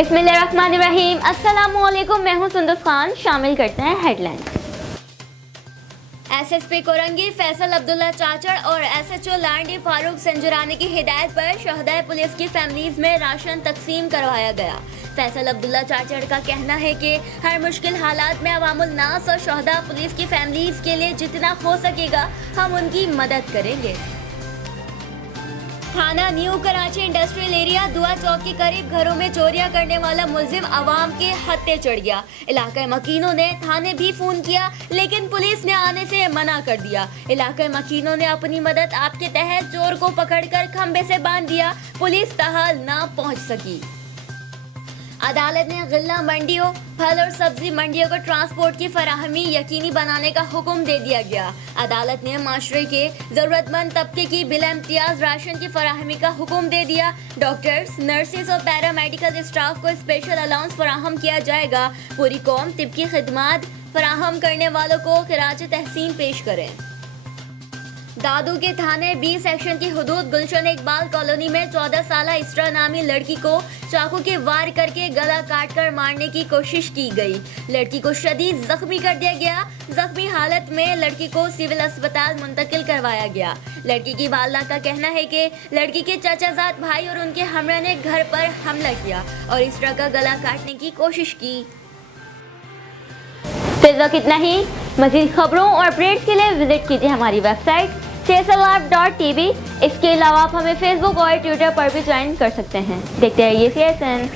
बिस्मिल्लाहिर्रहमानिर्रहीम। अस्सलामुअलैकुम, मैं हूं सुंदस खान। शामिल करते हैं हेडलाइंस। एसएसपी कोरंगी फैसल अब्दुल्ला चाचड़ और एसएचओ लांडी फारूक संजरानी की हिदायत पर शहदाय पुलिस की फैमिलीज में राशन तकसीम करवाया गया। फैसल अब्दुल्ला चाचड़ का कहना है कि हर मुश्किल हालात में अवामुल नास और शहदा पुलिस की फैमिलीज के लिए जितना हो सकेगा हम उनकी मदद करेंगे। थाना न्यू कराची इंडस्ट्रियल एरिया दुआ चौक के करीब घरों में चोरियां करने वाला मुलजिम अवाम के हत्थे चढ़ गया। इलाके मकीनों ने थाने भी फोन किया लेकिन पुलिस ने आने से मना कर दिया। इलाके मकीनों ने अपनी मदद आपके तहत चोर को पकड़कर खंबे से बांध दिया। पुलिस तहाल ना पहुंच सकी। अदालत ने गिल्ला मंडियों, फल और सब्जी मंडियों को ट्रांसपोर्ट की फराहमी यकीनी बनाने का हुक्म दे दिया गया। अदालत ने माशरे के जरूरतमंद तबके की बिला इम्तियाज राशन की फराहमी का हुक्म दे दिया। डॉक्टर्स, नर्सेज और पैरामेडिकल स्टाफ को स्पेशल अलाउंस फराहम किया जाएगा। पूरी कौम तिब की खिदमात फराहम करने वालों को खिराज तहसीन पेश करें। दादू के थाने बी सेक्शन की हुदूद गुलशन इकबाल कॉलोनी में 14 साला इसरा नामी लड़की को चाकू के वार करके गला काट कर मारने की कोशिश की गई। लड़की को शदीद जख्मी कर दिया गया। जख्मी हालत में लड़की को सिविल अस्पताल मुंतकिल करवाया गया। लड़की की वालदा का कहना है कि लड़की के चाचाजाद भाई और उनके हमरा ने घर पर हमला किया और इसरा का गला काटने की कोशिश की। तो इस वक्त इतना ही। मज़ीद खबरों और अपडेट्स के लिए विजिट कीजिए हमारी वेबसाइट faisallive.tv। इसके अलावा आप हमें फेसबुक और ट्विटर पर भी ज्वाइन कर सकते हैं। देखते रहिए CSN।